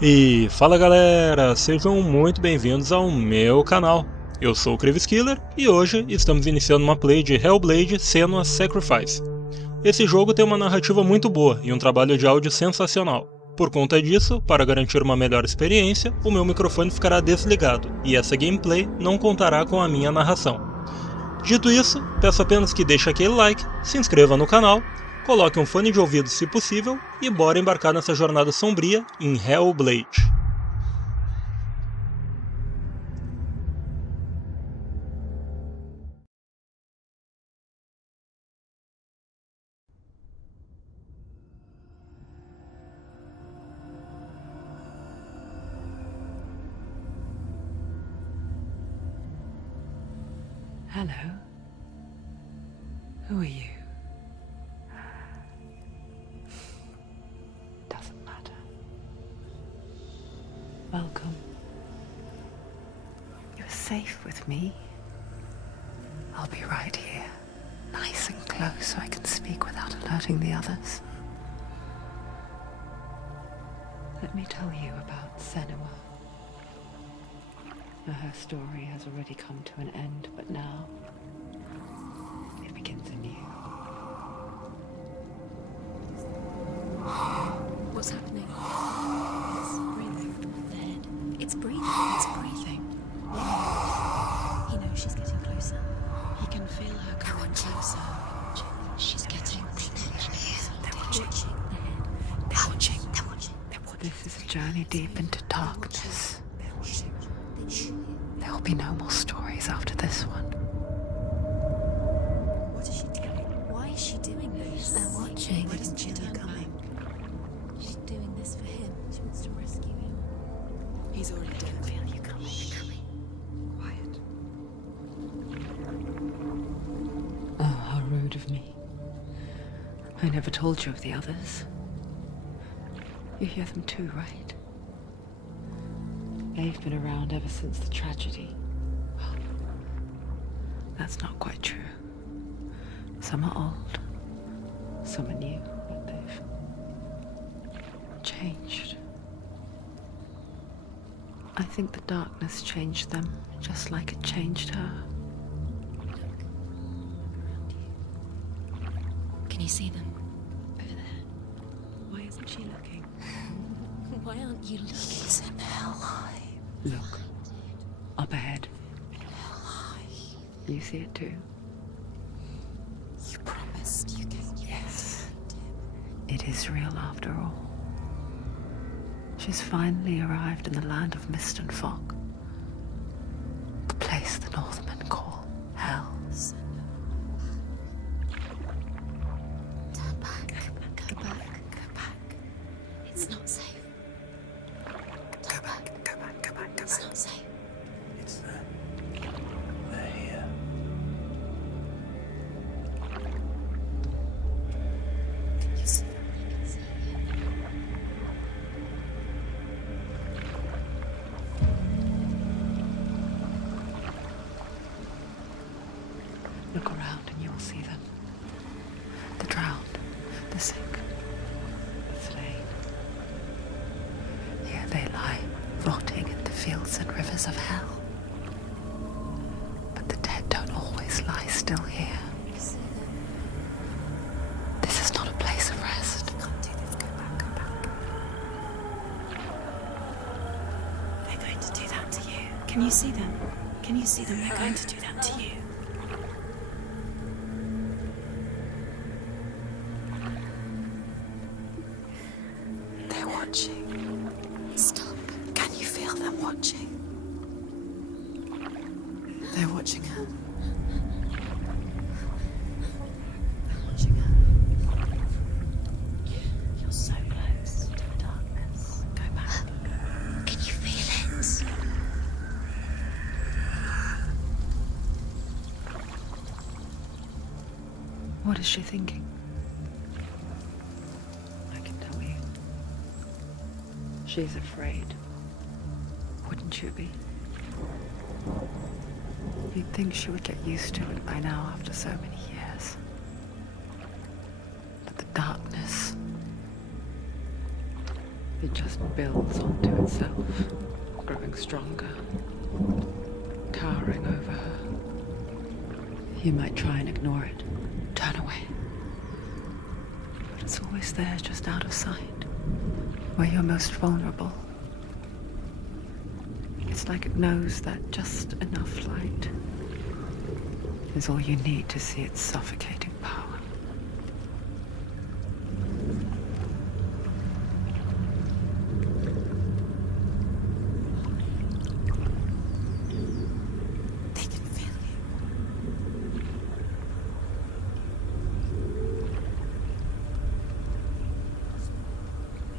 E fala galera, sejam muito bem-vindos ao meu canal. Eu sou o Killer e hoje estamos iniciando uma play de Hellblade Senua Sacrifice. Esse jogo tem uma narrativa muito boa e um trabalho de áudio sensacional. Por conta disso, para garantir uma melhor experiência, o meu microfone ficará desligado e essa gameplay não contará com a minha narração. Dito isso, peço apenas que deixe aquele like, se inscreva no canal, coloque um fone de ouvido se possível e bora embarcar nessa jornada sombria em Hellblade. Hello. Who are you? Doesn't matter. Welcome. You're safe with me. I'll be right here, nice and close so I can speak without alerting the others. Let me tell you about Senua. Her story has already come to an end, but now it begins anew. What's happening? It's breathing. The head. It's breathing. It's breathing. He knows she's getting closer. He can feel her coming closer. She's getting closer. They're watching. The head. They're watching. They're watching. This is a journey deep into darkness. There will be no more stories after this one. What is she doing? Why is she doing this? They're watching. Why doesn't she turn coming? She's doing this for him. She wants to rescue him. He's already dead. I feel you coming. Quiet. Oh, how rude of me. I never told you of the others. You hear them too, right? They've been around ever since the tragedy. Well, that's not quite true. Some are old, some are new, but they've changed. I think the darkness changed them, just like it changed her. Can you see them? Over there. Why isn't she looking? Why aren't you looking? He's in hell. Look, up ahead. You see it too? You promised you gave me. Yes. It is real after all. She's finally arrived in the land of mist and fog. The place the Northmen call Hell. Turn back. Go back. Go back. It's not safe. Go back. It's not safe. It's them. They're here. You see them? I can see you. Look around and you'll see them. The drowned, the sick, the slain. Here they lie, rotting in the fields and rivers of hell. But the dead don't always lie still here. You see them? This is not a place of rest. You can't do this. Go back. Go back. They're going to do that to you. Can you see them? Can you see them? They're going to do that to you. They're watching. Stop. Can you feel them watching? They're watching her. They're watching her. You're so close to the darkness. Go back. Can you feel it? What is she thinking? I can tell you. She's afraid. Wouldn't you be? You'd think she would get used to it by now after so many years. But the darkness, It just builds onto itself, growing stronger, towering over her. You might try and ignore it, turn away. But it's always there, just out of sight, where you're most vulnerable. It's like it knows that just enough light is all you need to see its suffocating power.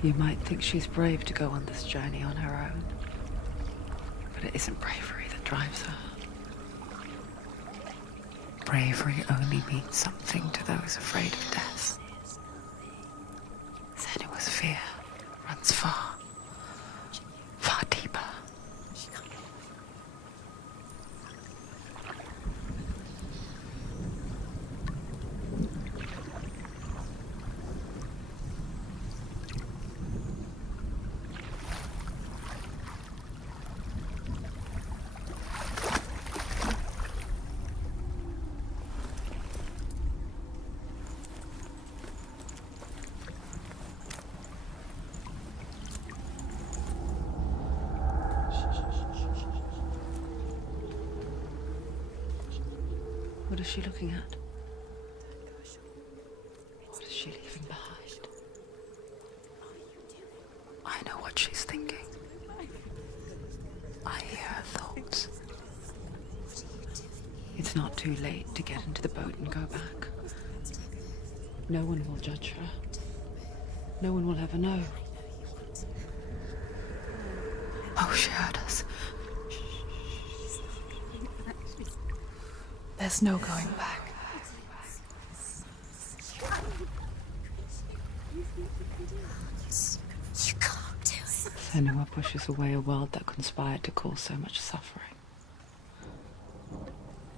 You might think she's brave to go on this journey on her own, but it isn't bravery that drives her. Bravery only means something to those afraid of death. Senua's fear runs far, far deeper. What is she looking at? What is she leaving behind? I know what she's thinking. I hear her thoughts. It's not too late to get into the boat and go back. No one will judge her. No one will ever know. Oh, she heard us. There's no going back. You can't do it. Senua pushes away a world that conspired to cause so much suffering.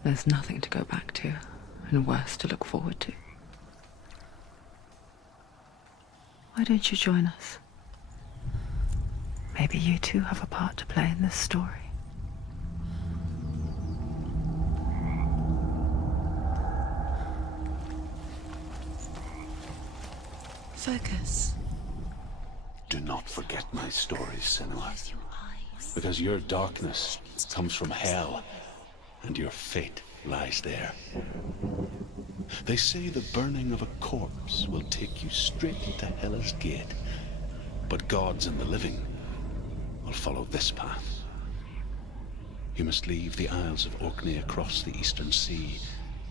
There's nothing to go back to, and worse to look forward to. Why don't you join us? Maybe you too have a part to play in this story. Focus. Do not forget my stories, Senua, because your darkness comes from hell, and your fate lies there. They say the burning of a corpse will take you straight to Hela's gate, but gods and the living will follow this path. You must leave the Isles of Orkney across the eastern sea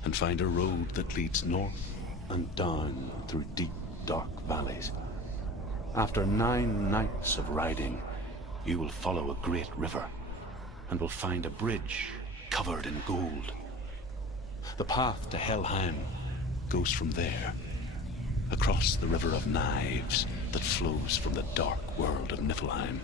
and find a road that leads north and down through deep, dark valleys. After 9 nights of riding, you will follow a great river and will find a bridge covered in gold. The path to Helheim goes from there, across the river of knives that flows from the dark world of Niflheim.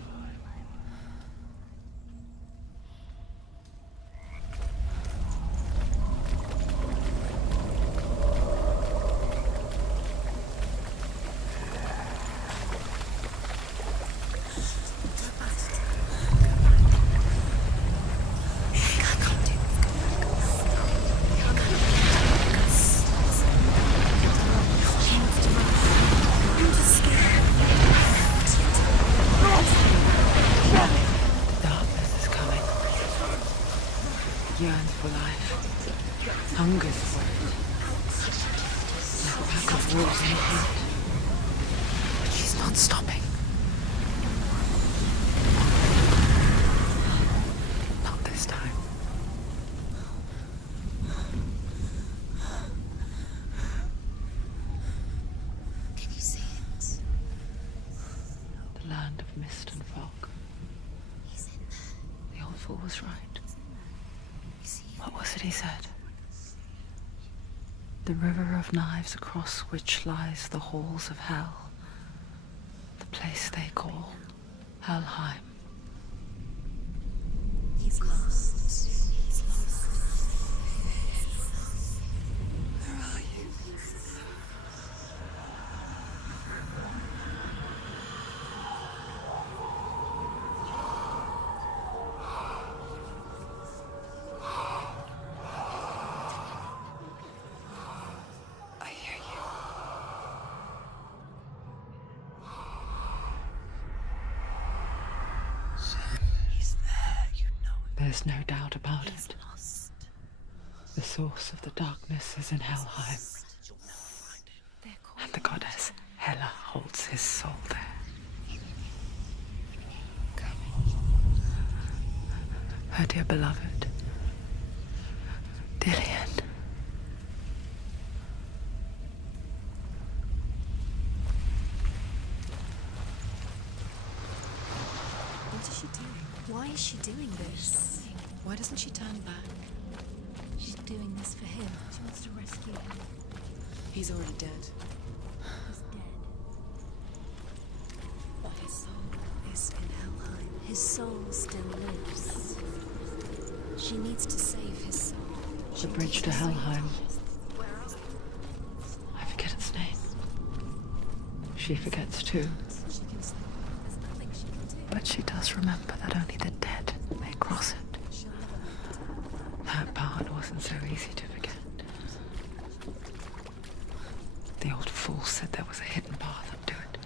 Yearns for life, hungers for it, like a pack of wolves in heat. But she's not stopping. Not this time. Can you see it? The land of mist and fog. He's in there. The old fool was right. You see him? What was it he said? The river of knives across which lies the halls of hell. The place they call Helheim. He's lost. He's lost. Where are you? There's no doubt about it. The source of the darkness is in Helheim. And the goddess Hela holds his soul there. Her dear beloved, Dillian. What is she doing? Why is she doing this? Why doesn't she turn back? She's doing this for him. She wants to rescue him. He's already dead. He's dead. But his soul is in Helheim. His soul still lives. She needs to save his soul. The bridge to Helheim. I forget its name. She forgets too. But she does remember that only the dead may cross it. That part wasn't so easy to forget. The old fool said there was a hidden path up to it.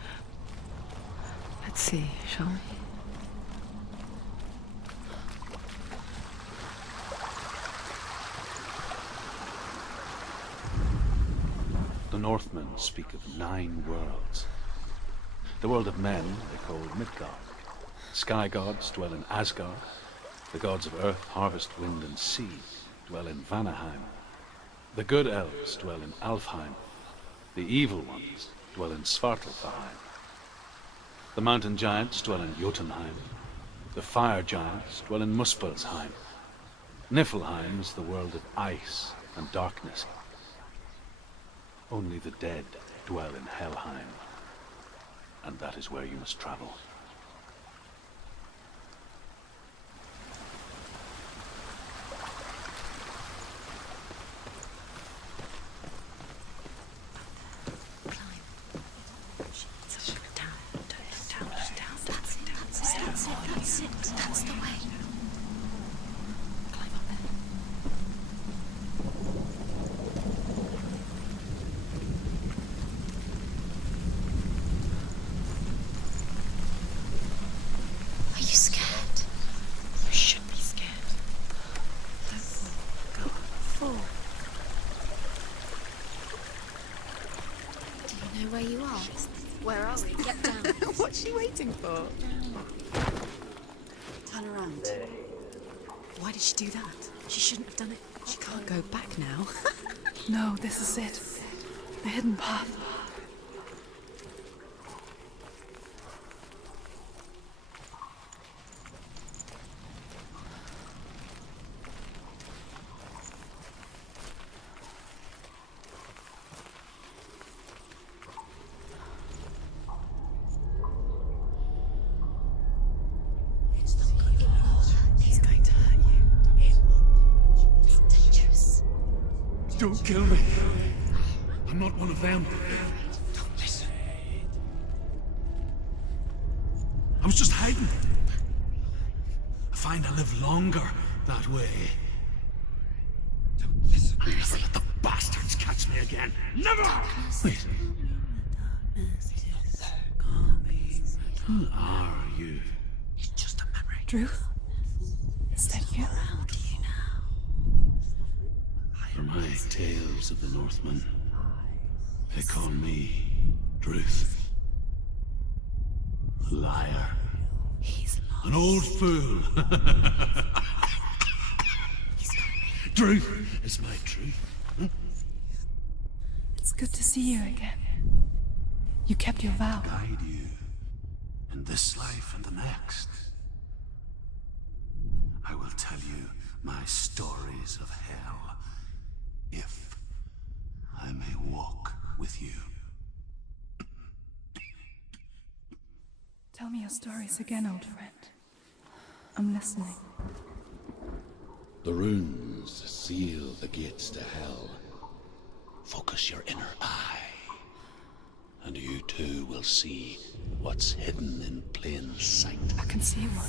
Let's see, shall we? The Northmen speak of 9 worlds. The world of men they call Midgard. Sky gods dwell in Asgard. The gods of earth, harvest, wind, and sea dwell in Vanaheim. The good elves dwell in Alfheim. The evil ones dwell in Svartalfheim. The mountain giants dwell in Jotunheim. The fire giants dwell in Muspelheim. Niflheim is the world of ice and darkness. Only the dead dwell in Helheim, and that is where you must travel. That's the way. Climb up there. Are you scared? You should be scared. Don't fall. Go on. Fall. Do you know where you are? Where are we? Get down. What's she waiting for? Turn around. Why did she do that? She shouldn't have done it. She can't go back now. No, this is it. The hidden path. He's going to hurt you. It's dangerous. Don't kill me. I'm not one of them. Don't listen. I was just hiding. I find I live longer that way. Don't listen. Never let the bastards catch me again. Never! Wait. Who are you? It's just a memory. Drew? Is that you? Around you now. For my tales of the Northmen, they call me Druth. A liar. He's lost. An old fool. Truth is my truth. It's good to see you again. You kept your vow. Guide you in this life and the next. I will tell you my stories of hell, if I may walk with you. Tell me your stories again, old friend. I'm listening. The runes seal the gates to hell. Focus your inner eye, and you too will see what's hidden in plain sight. I can see one.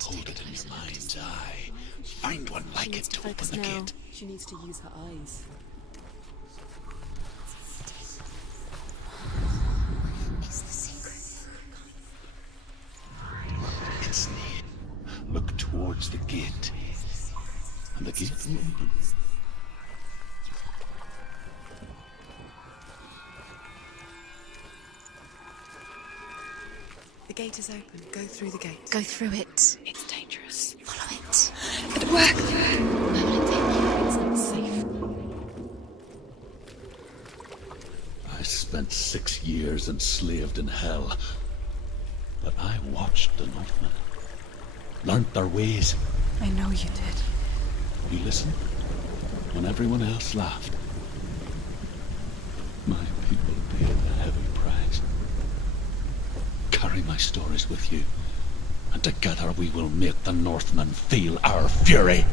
Hold it in your mind's eye. Find one like it to open the gate. She needs to use her eyes. It's the secret. It's near. Look towards the gate and the gates will open. The gate is open. Go through the gate. Go through it. It's dangerous. Follow it. It worked. Where will it take you? It's not safe. I spent 6 years enslaved in hell, but I watched the Northmen, learnt their ways. I know you did. You listened when everyone else laughed. My people paid a heavy price. Carry my stories with you, and together we will make the Northmen feel our fury.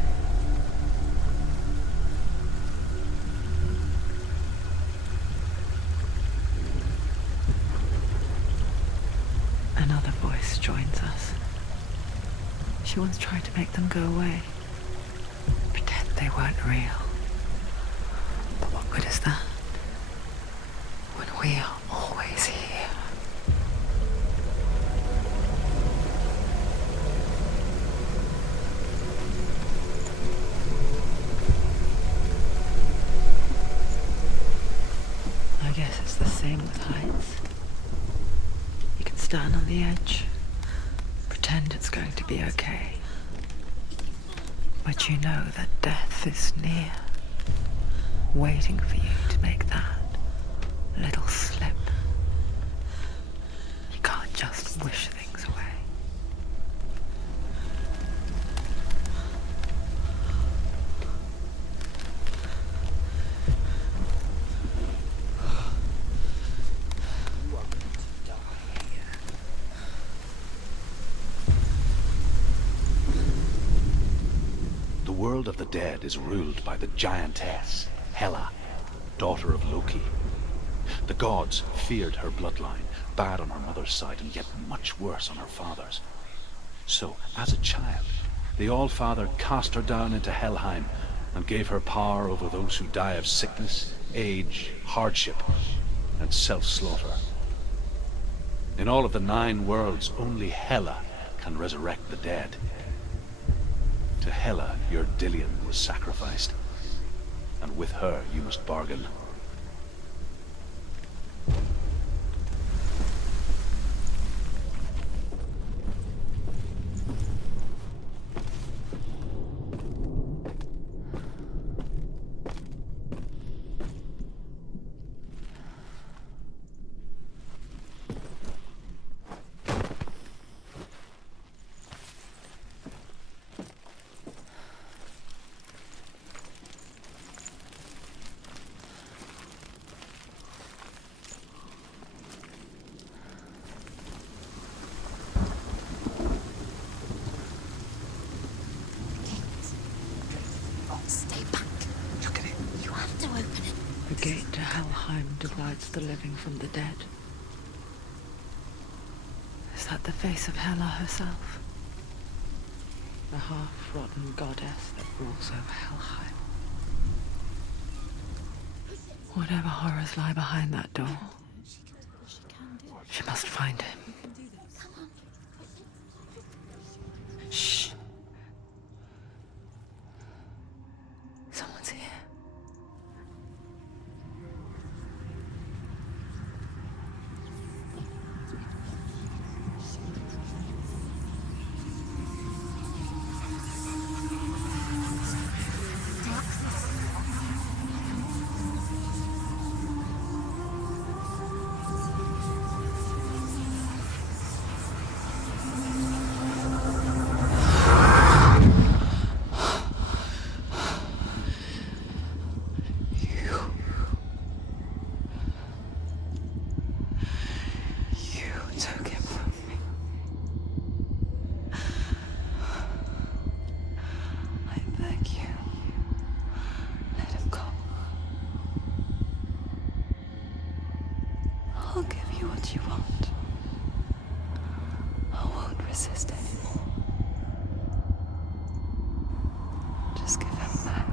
Another voice joins us. She once tried to make them go away. Pretend they weren't real. But what good is that? When we are always here. I guess it's the same with heights. You can stand on the edge, pretend it's going to be okay. But you know that death is near, waiting for you to make that little slip. You can't just wish things away. The world of the dead is ruled by the giantess, Hela, daughter of Loki. The gods feared her bloodline, bad on her mother's side and yet much worse on her father's. So, as a child, the All-Father cast her down into Helheim and gave her power over those who die of sickness, age, hardship, and self-slaughter. In all of the 9 worlds, only Hela can resurrect the dead. To Hela, your Dillion was sacrificed, and with her you must bargain. Stay back. Look at it. You have to open it. The gate to Helheim divides the living from the dead. Is that the face of Hela herself? The half-rotten goddess that rules over Helheim. Whatever horrors lie behind that door, she must find him. Shh. Someone's here. I'll give you what you want. I won't resist anymore. Just give him back.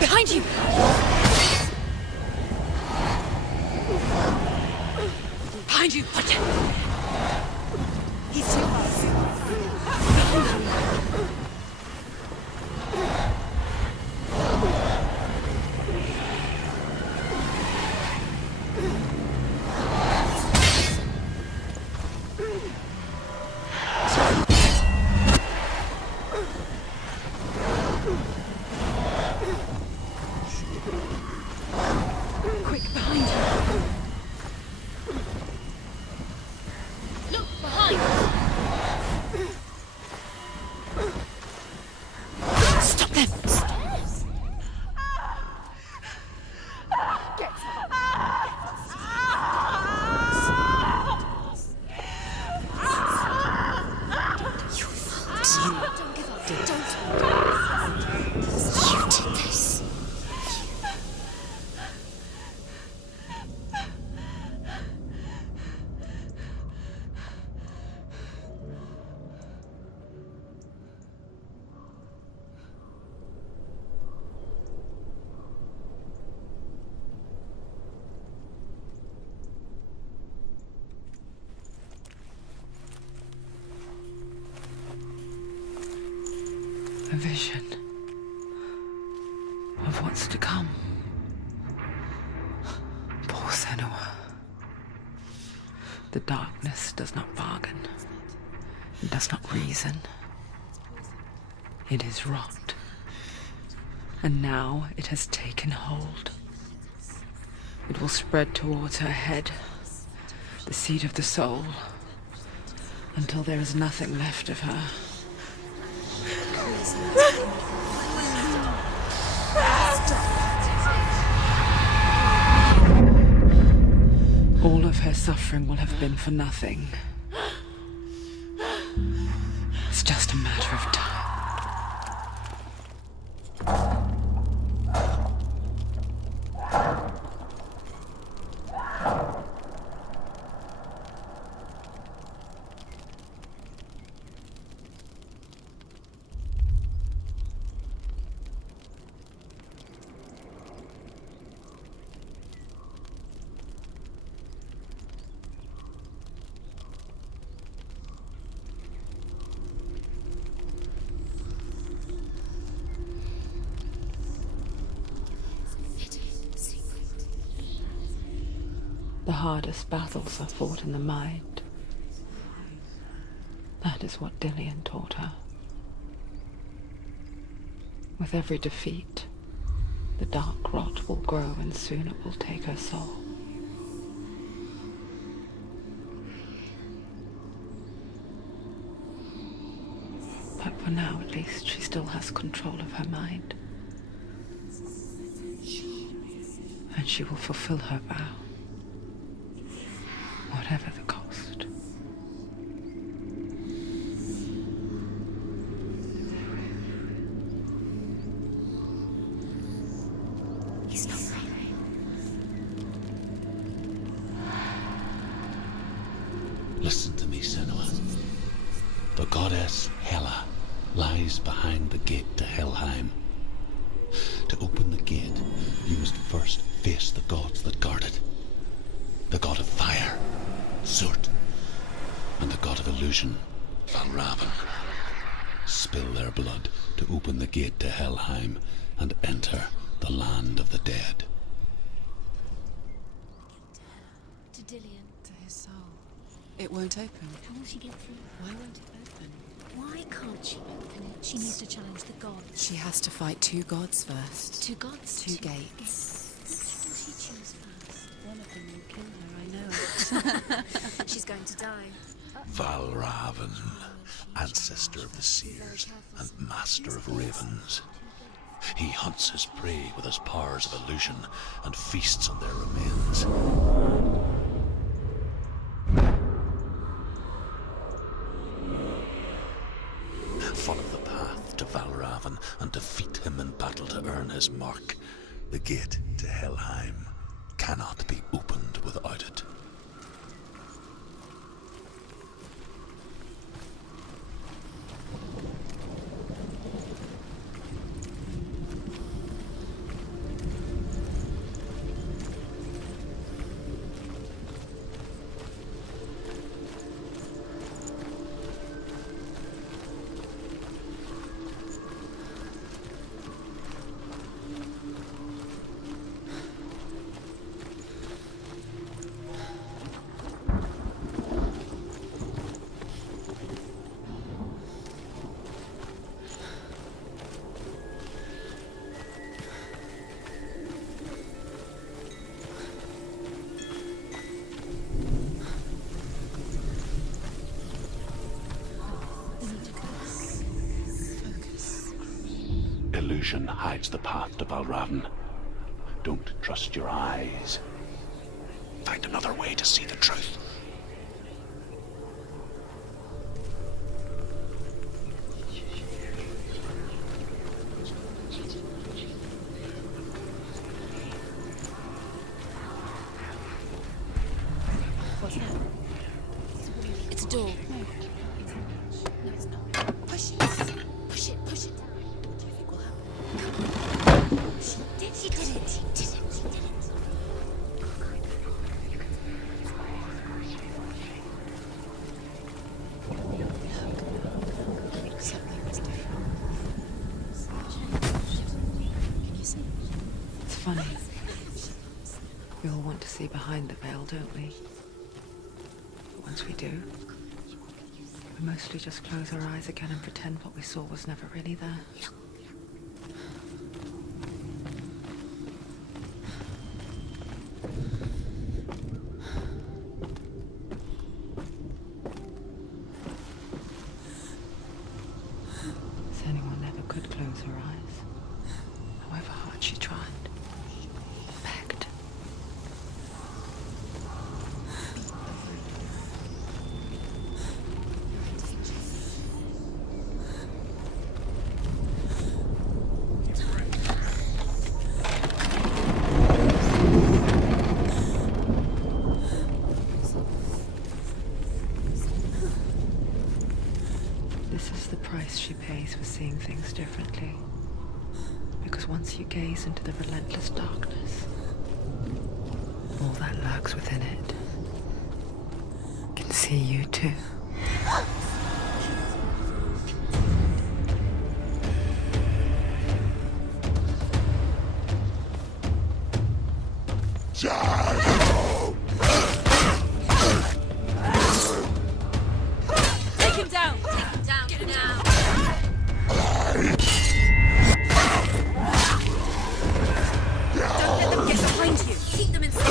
Behind you! Behind you! Watch it! He's too close. Quick, behind you! Look behind! Stop them! Stairs! Your fault. Don't give up. Don't. You did this. A vision of what's to come. Poor Senua. The darkness does not bargain. It does not reason. It is rot. And now it has taken hold. It will spread towards her head, the seat of the soul, until there is nothing left of her. All of her suffering will have been for nothing. It's just a matter of time. The hardest battles are fought in the mind. That is what Dillian taught her. With every defeat, the dark rot will grow and soon it will take her soul. But for now, at least, she still has control of her mind. And she will fulfill her vow. Whatever the cost. He's not right. Listen to me, Senua. The goddess Hela lies behind the gate to Helheim. To open the gate, you must first face the gods that guard it. The god of fire, Surt, and the god of illusion, Valravan. Spill their blood to open the gate to Helheim and enter the land of the dead. To Dillian. To his soul. It won't open. How will she get through? Why won't it open? Why can't she open it? She needs to challenge the gods. She has to fight two gods first. Two gods? Two gates. Who will she choose first? One of them will kill her, I know it. She's going to die. Valravan, ancestor of the seers and master of ravens. He hunts his prey with his powers of illusion and feasts on their remains. Follow the path to Valravan and defeat him in battle to earn his mark. The gate to Helheim cannot be opened without it. illusion hides the path to Valravn. Don't trust your eyes. Find another way to see the truth. What's that? It's a door. No, it's not. Push it. Push it. Push it down. What do you think will happen? She did it. She did it. She did it. Something was different. Can you see? It's funny. We all want to see behind the veil, don't we? Once we do, we mostly just close our eyes again and pretend what we saw was never really there. Senua never could close her eyes, however hard she tried. Begged. This is the price she pays for seeing things differently. Because once you gaze into the relentless darkness, all that lurks within it can see you too. Take him down! Take him down! Get him down! Don't let them get behind you! Keep them inside!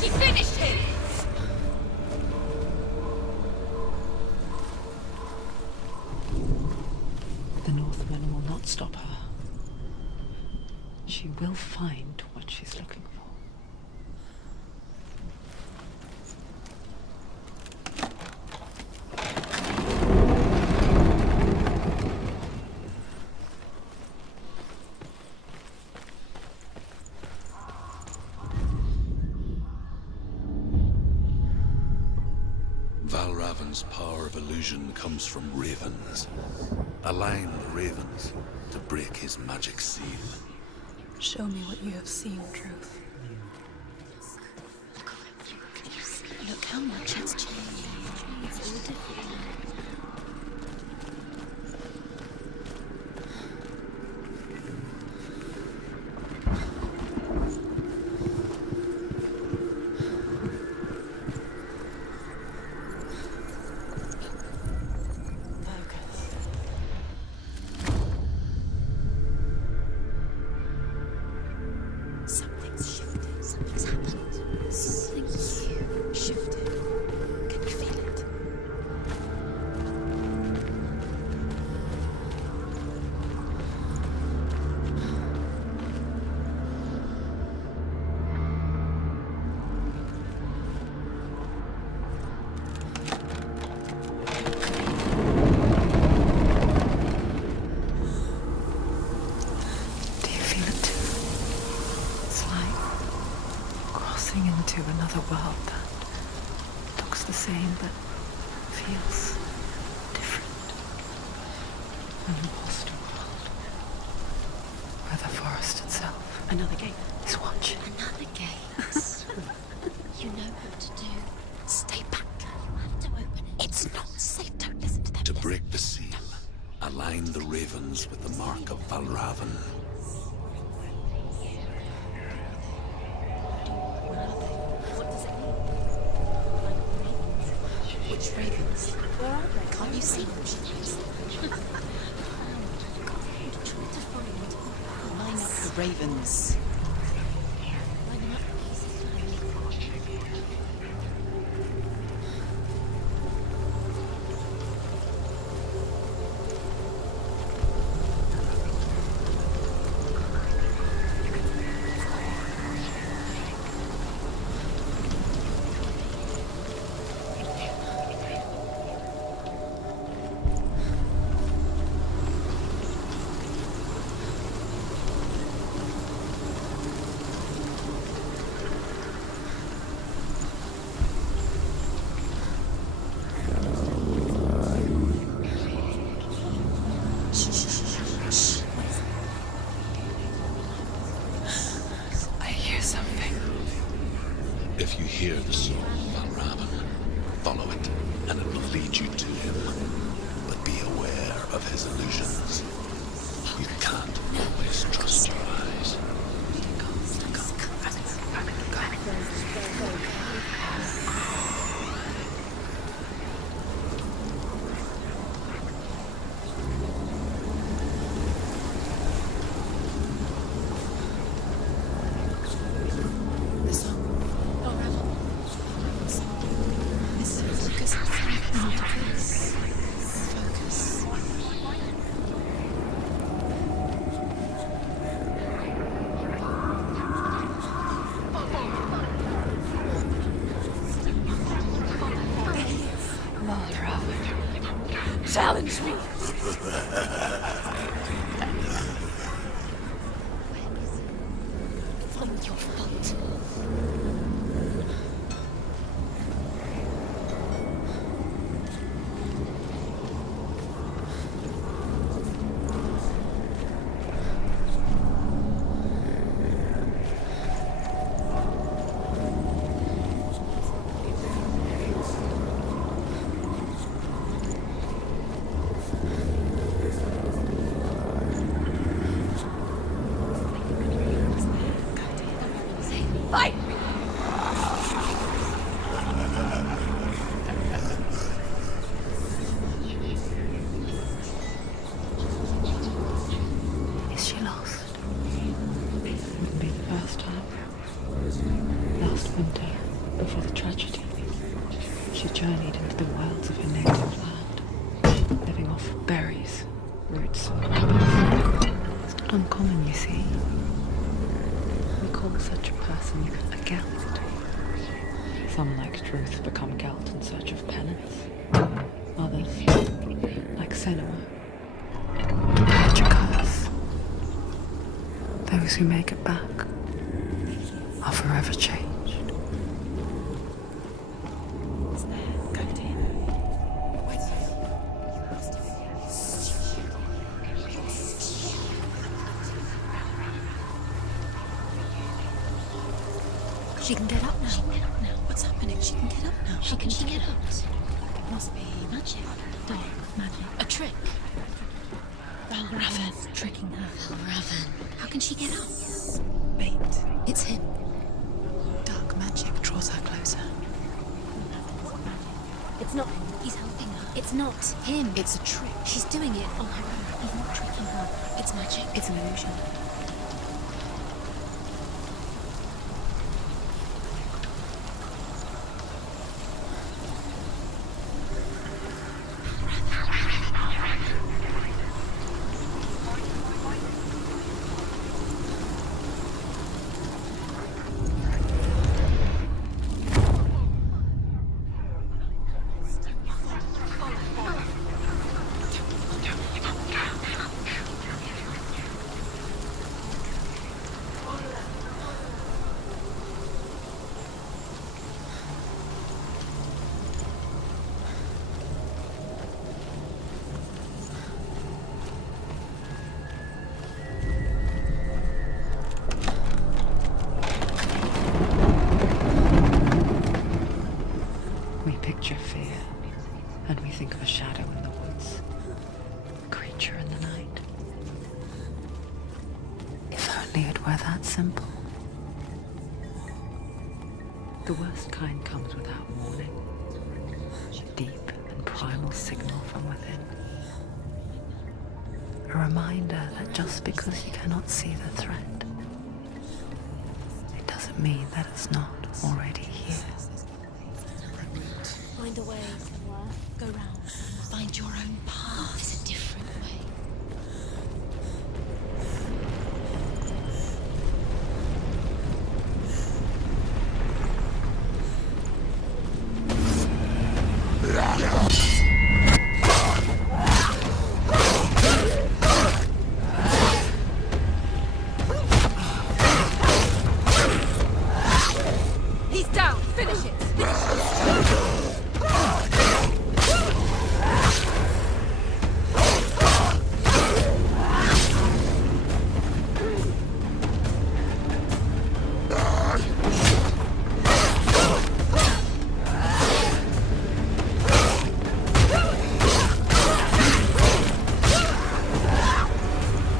She finished him! The Northman will not stop her. She will find what she's looking for. Valravn's power of illusion comes from ravens. Align the ravens to break his magic seal. Show me what you have seen, Truth. Look how much it's changed. It's all different. into another world that looks the same but feels different. An imposter world where the forest itself, Another gate. is watching. Another gate. You know what to do. Stay back. You have to open it. It's not safe. Don't listen to them. To break the seal, align the ravens with the mark of Valravan. What does it mean? Which ravens? Where are they? Can't you see them? Line up the ravens. Line them up. I hear something. If you hear the soul of Valravan, follow it, and it will lead you to him. But be aware of his illusions. You can't always trust your eyes. Challenge me. Find your fault. Fight! Is she lost? Wouldn't be the first time. Last winter, before the tragedy, she journeyed into the wilds of her native land, living off berries, roots, and rabbits. It's not uncommon, you see. We call such a person a gelt. Some, like Truth, become gelt in search of penance. Others, like Senua, catch a curse. Those who make it back are forever changed. She can get up now. What's happening? She can get up now. How can she get up? It must be magic. Dark magic. A trick. Valravan's tricking her. Valravan. How can she get up? Bait. It's him. Dark magic draws her closer. It's not him. He's helping her. It's not him. It's a trick. She's doing it on her own. He's not tricking her. It's magic. It's an illusion. were that simple. The worst kind comes without warning. A deep and primal signal from within. A reminder that just because you cannot see the threat, it doesn't mean that it's not already here. Find a way, Senua. Go round. Find your own path. There's a different way. He's down! Finish it!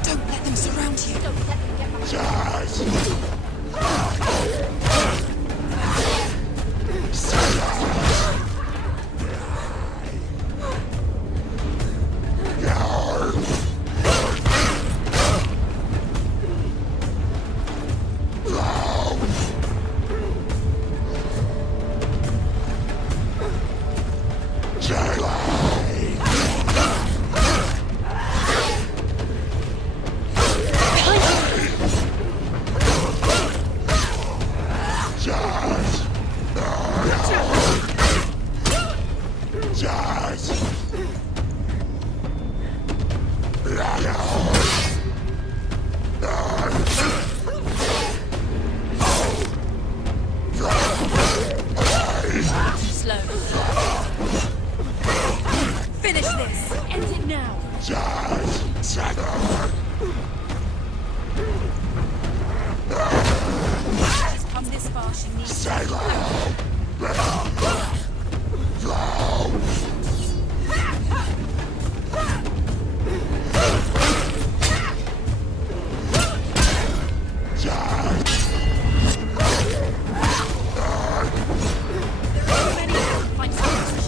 Don't let them surround you. Don't let them get behind you. Slow. Finish this. End it now. She's come this far. She needs find some position.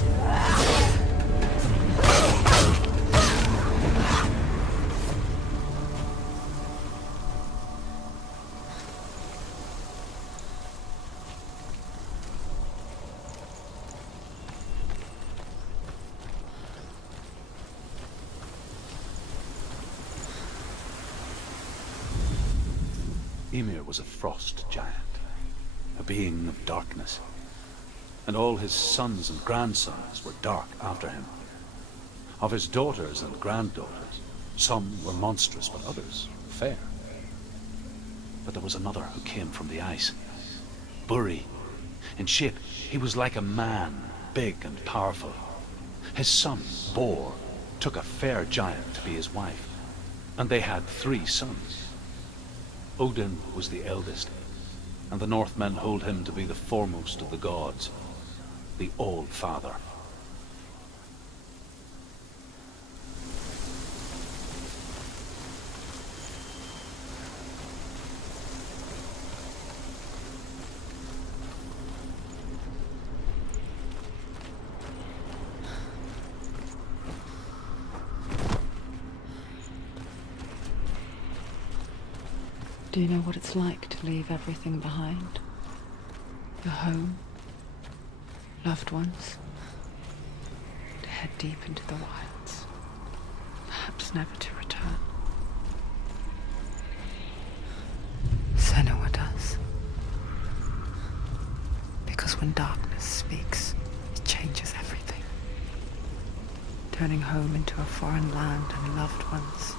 Ymir was a frost giant, a being of darkness, and all his sons and grandsons were dark after him. Of his daughters and granddaughters, some were monstrous, but others fair. But there was another who came from the ice, Buri. In shape, he was like a man, big and powerful. His son, Bor, took a fair giant to be his wife, and they had 3 sons. Odin was the eldest, and the Northmen hold him to be the foremost of the gods, the All-Father. Do you know what it's like to leave everything behind? Your home, loved ones, to head deep into the wilds, perhaps never to return. Senua does. Because when darkness speaks, it changes everything. Turning home into a foreign land and loved ones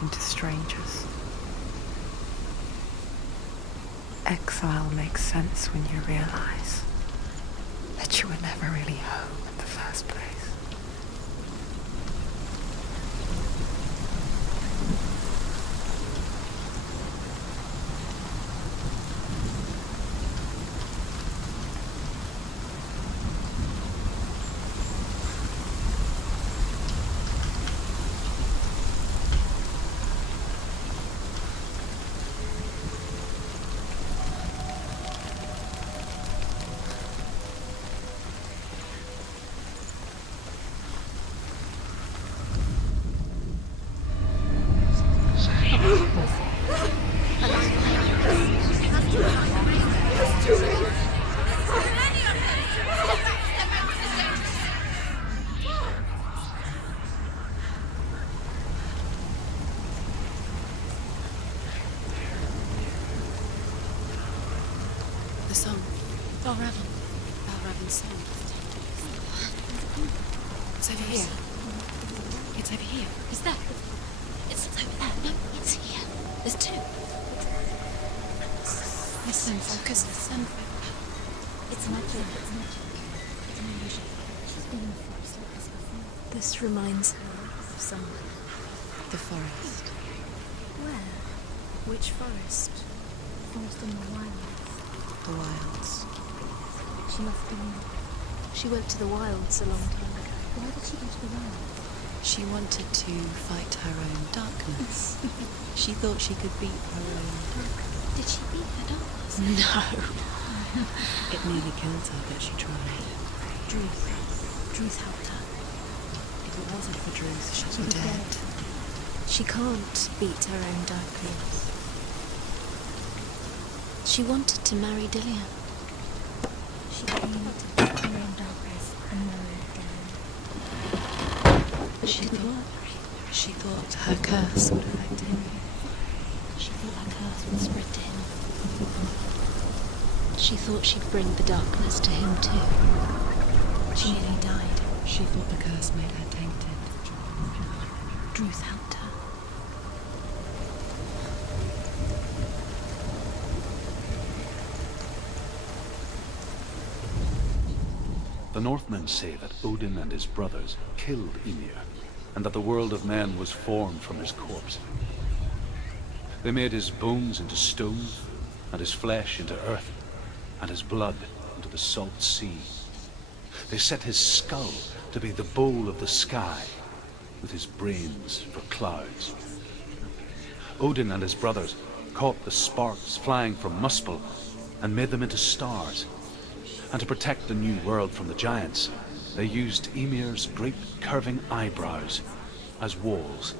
into strangers. Exile makes sense when you realize that you were never really home in the first place. The song. Balravan's song. It's over here. It's over here. Is that? It's over there. No, it's here. There's two. Listen, focus, listen. It's magic. It's magic. It's an illusion. She's been in the forest like this before. This reminds her of someone. The forest. Where? Which forest? Forest in the wilds. The wilds. She must be new. She went to the wilds a long time ago. Why did she go to the wilds? She wanted to fight her own darkness. She thought she could beat her own darkness. Did she beat her darkness? No. It nearly killed her, but she tried. Druth helped her. If it wasn't for Druth, she'd be dead. She can't beat her own darkness. She wanted to marry Dillian. She came to beat her own darkness and marry Dillian. She thought her curse would affect him. She thought her curse would spread to him. She thought she'd bring the darkness to him too. She nearly died. She thought the curse made her tainted. Druth helped her. The Northmen say that Odin and his brothers killed Ymir, and that the world of men was formed from his corpse. They made his bones into stone, and his flesh into earth, and his blood into the salt sea. They set his skull to be the bowl of the sky, with his brains for clouds. Odin and his brothers caught the sparks flying from Muspel and made them into stars. And to protect the new world from the giants, they used Ymir's great curving eyebrows as walls.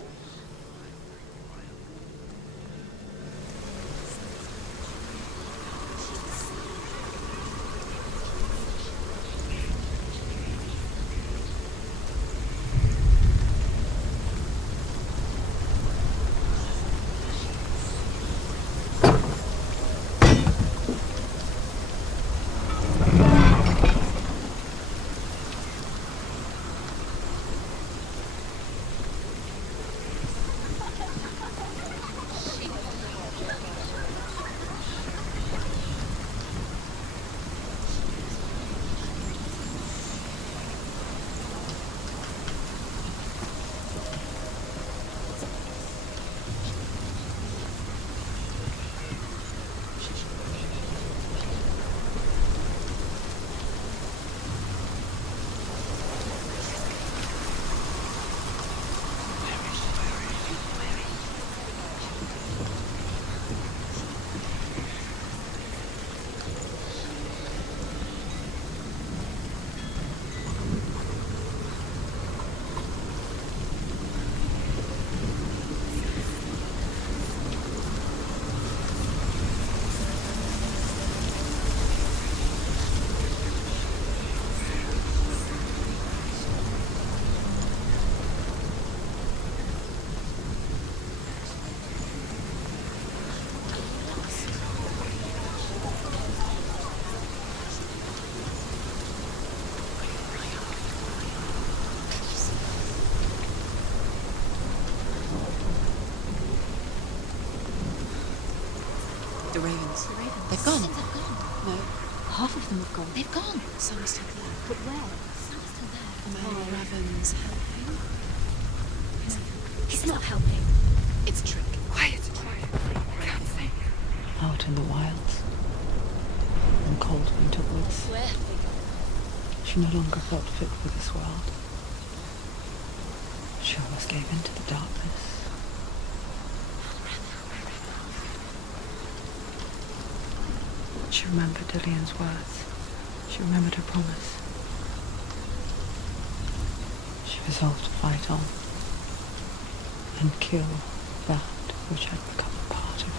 The ravens. They've gone. No, half of them have gone. They've gone. Some are still there. But where? Some are still there. Maybe Raven's helping. He's not helping. It's a trick. Quiet. I can't think. Out in the wilds, in cold winter woods, Where? she no longer felt fit for this world. She almost gave in to the darkness. She remembered Dillian's words. She remembered her promise. She resolved to fight on and kill that which had become a part of her.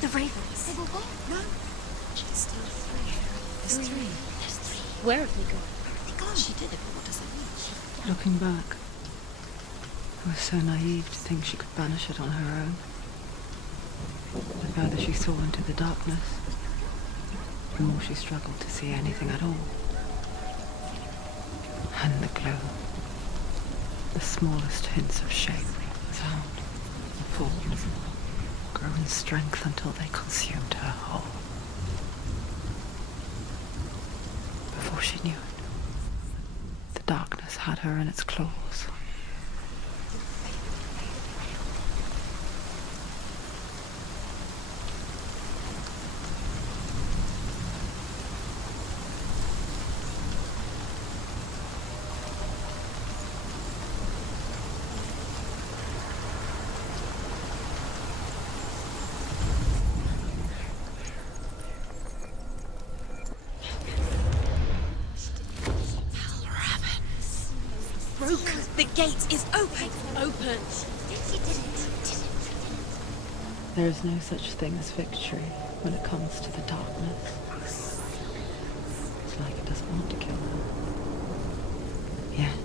The ravens. They've all gone. No. She's still three. There's three. There's three. Where have they gone? Where have they gone? She did it, but what does that mean? Looking back, I was so naive to think she could banish it on her own. The further she saw into the darkness, the more she struggled to see anything at all. And the glow, the smallest hints of shape, sound, form, grow in strength until they consumed her whole. Before she knew it, the darkness had her in its claws. The gate is open! Open! She did it! There is no such thing as victory when it comes to the darkness. It's like it doesn't want to kill her. Yet,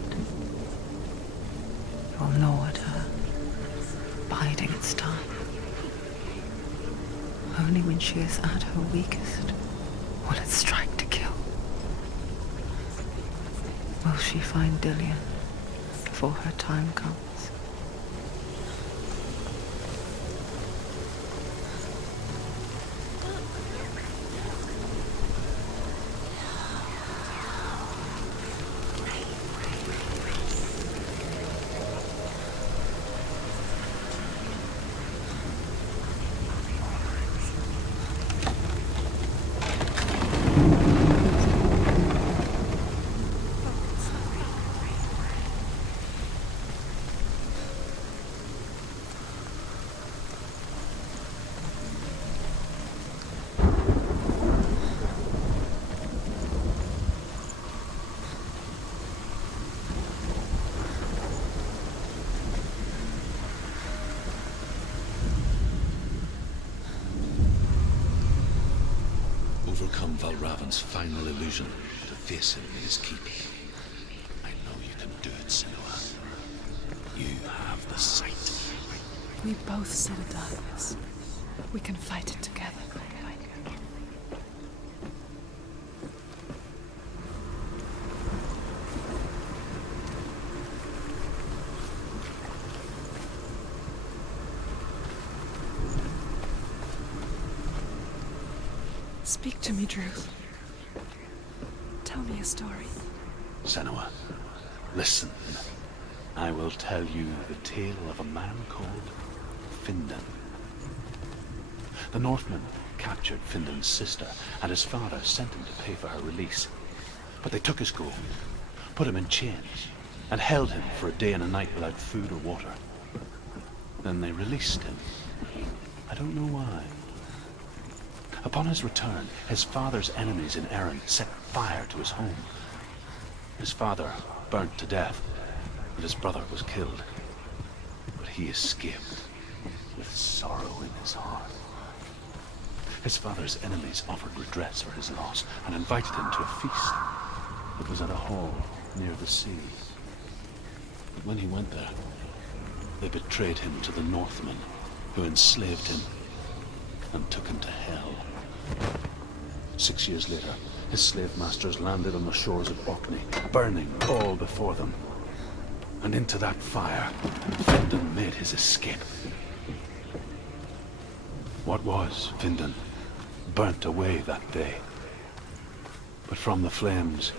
it will gnaw at her, biding its time. Only when she is at her weakest will it strike to kill. Will she find Dillian before her time comes? Overcome Valravan's final illusion to face him in his keep. I know you can do it, Senua. You have the sight. We both see the darkness. We can fight it together. Speak to me, Druth. Tell me a story. Senua, listen. I will tell you the tale of a man called Findan. The Northmen captured Findan's sister, and his father sent him to pay for her release. But they took his gold, put him in chains, and held him for a day and a night without food or water. Then they released him. I don't know why. Upon his return, his father's enemies in Erin set fire to his home. His father burnt to death, and his brother was killed. But he escaped with sorrow in his heart. His father's enemies offered redress for his loss and invited him to a feast. It was at a hall near the sea. But when he went there, they betrayed him to the Northmen, who enslaved him and took him to hell. 6 years later, his slave masters landed on the shores of Orkney, burning all before them. And into that fire, Findan made his escape. What was Findan burnt away that day. But from the flames,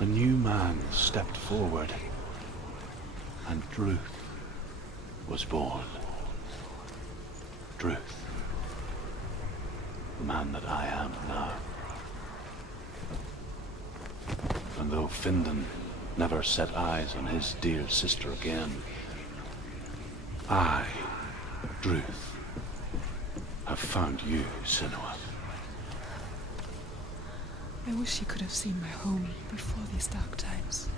a new man stepped forward, and Druth was born. Druth, the man that I am now. And though Findan never set eyes on his dear sister again, I, Druth, have found you, Senua. I wish you could have seen my home before these dark times.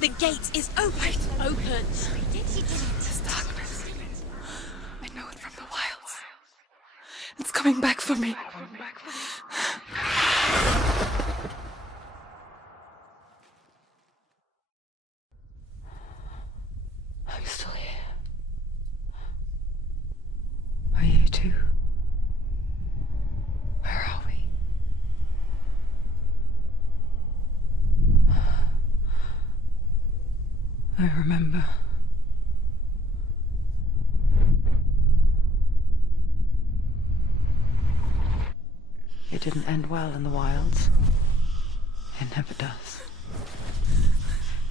The gate is open. Open. This darkness. I know it from the wilds. It's coming back for me. I'm still here. Are you too? Where are we? I remember. It didn't end well in the wilds. It never does.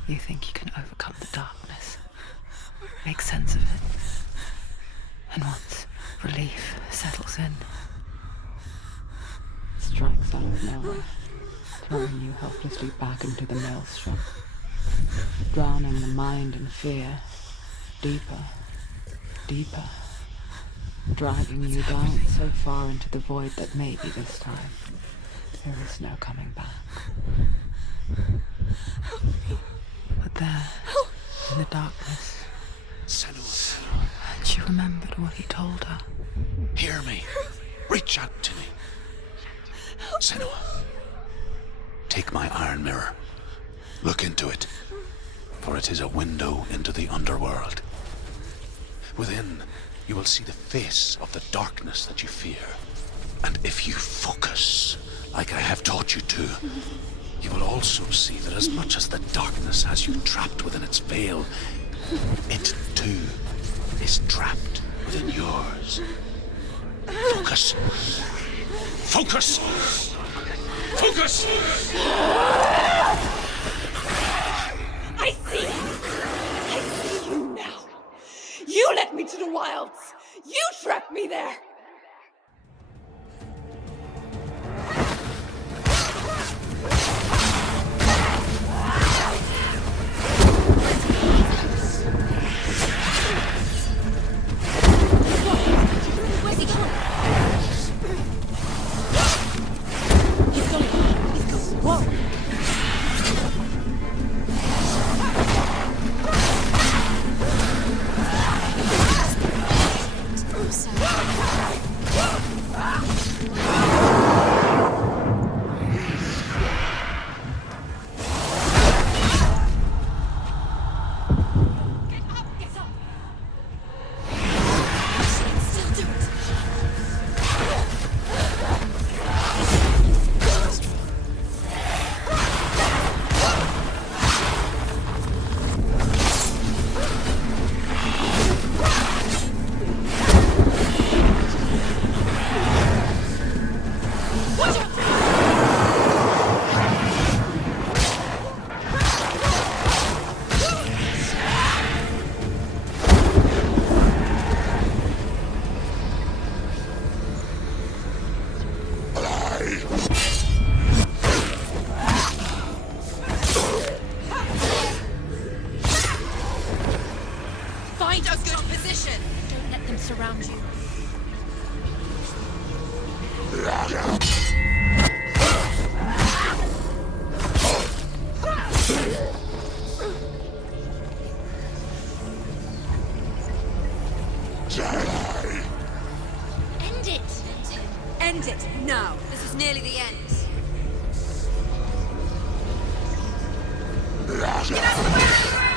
You think you can overcome the darkness, make sense of it, and once relief settles in, it strikes out of nowhere, throwing you helplessly back into the maelstrom, drowning the mind in fear, deeper, deeper, dragging you down so far into the void that maybe this time there is no coming back. But there, in the darkness, Senua, she remembered what he told her. hear me. Reach out to me. Senua, take my iron mirror. Look into it, for it is a window into the underworld. Within, you will see the face of the darkness that you fear. And if you focus, like I have taught you to, you will also see that as much as the darkness has you trapped within its veil, it too is trapped within yours. Focus. Focus! Focus! I see you! I see you now! You led me to the wilds! You trapped me there! Where's he going? He's going. Whoa! Find a good position. Don't let them surround you. End it! End it now! This is nearly the end. Get out of the way!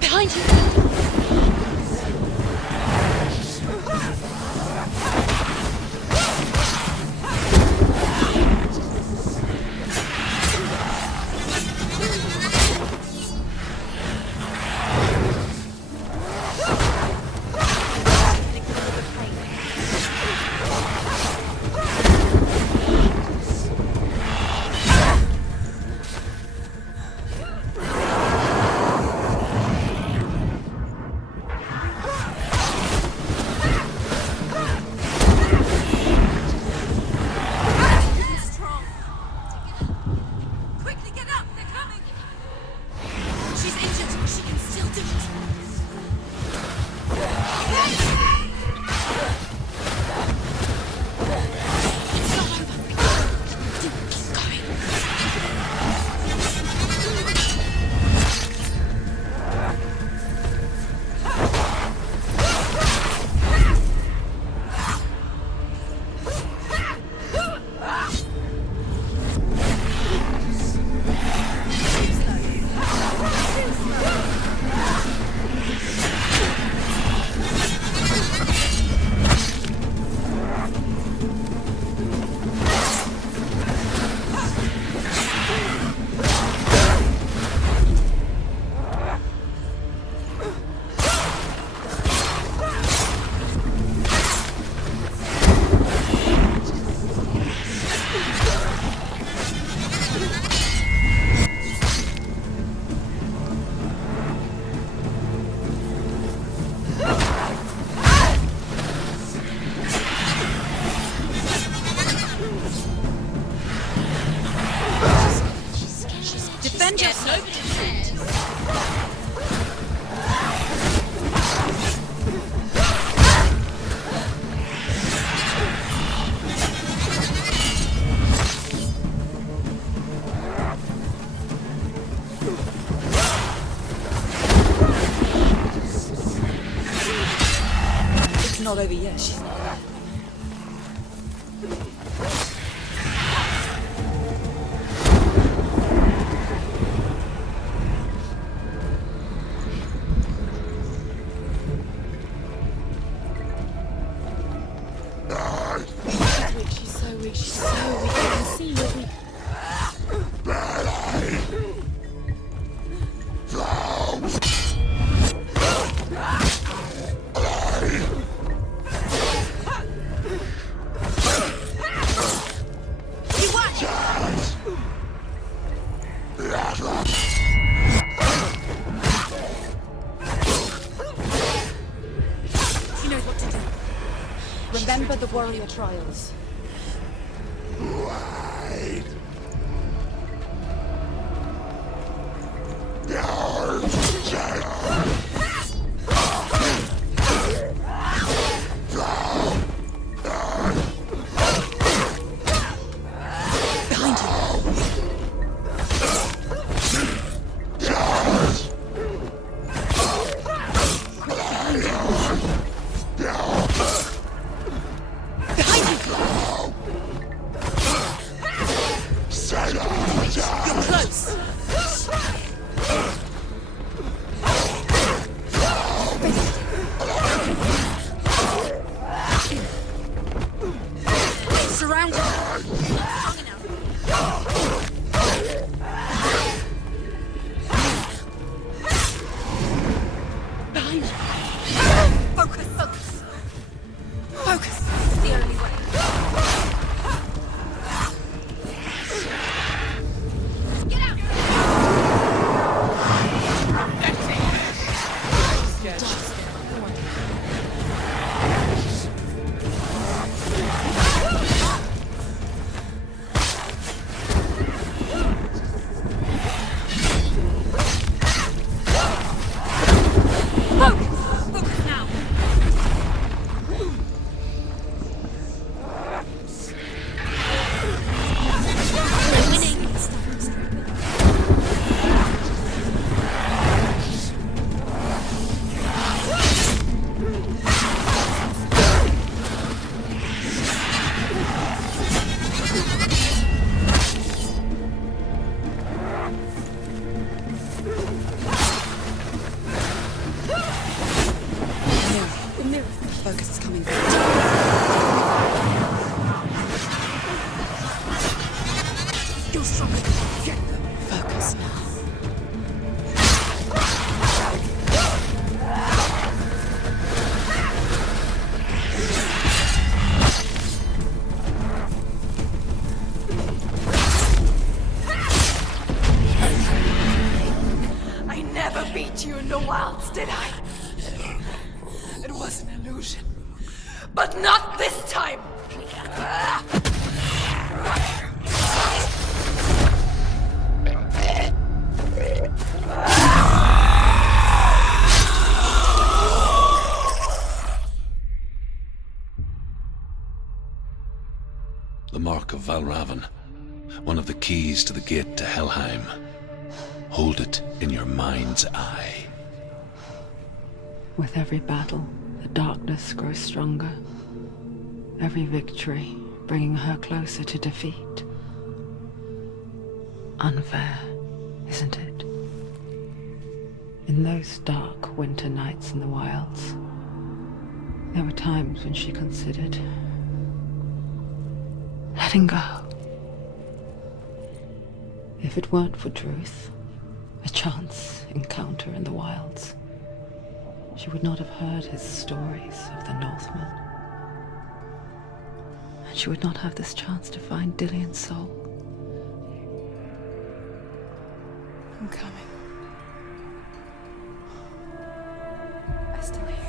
Behind you! Not over yet. She's not. She's so weak. She's so weak. I can see you're weak. Remember the warrior trials. Behind you! still stronger than me. Get them. Focus now. I never beat you in the wilds, did I? It was an illusion. But not this time! The Mark of Valravan, one of the keys to the gate to Helheim. Hold it in your mind's eye. With every battle, the darkness grows stronger. Every victory bringing her closer to defeat. Unfair, isn't it? In those dark winter nights in the wilds, there were times when she considered letting go. If it weren't for Druth, a chance encounter in the wilds, she would not have heard his stories of the Northmen. And she would not have this chance to find Dillion's soul. I'm coming. I still hear you.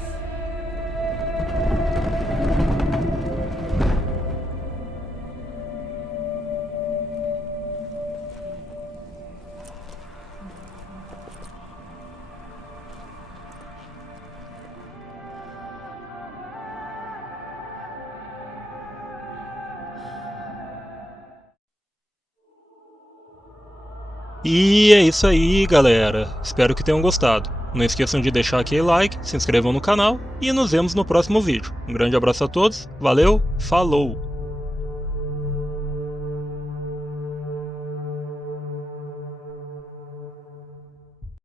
E é isso aí, galera. Espero que tenham gostado. Não esqueçam de deixar aquele like, se inscrevam no canal e nos vemos no próximo vídeo. Um grande abraço a todos, valeu, falou!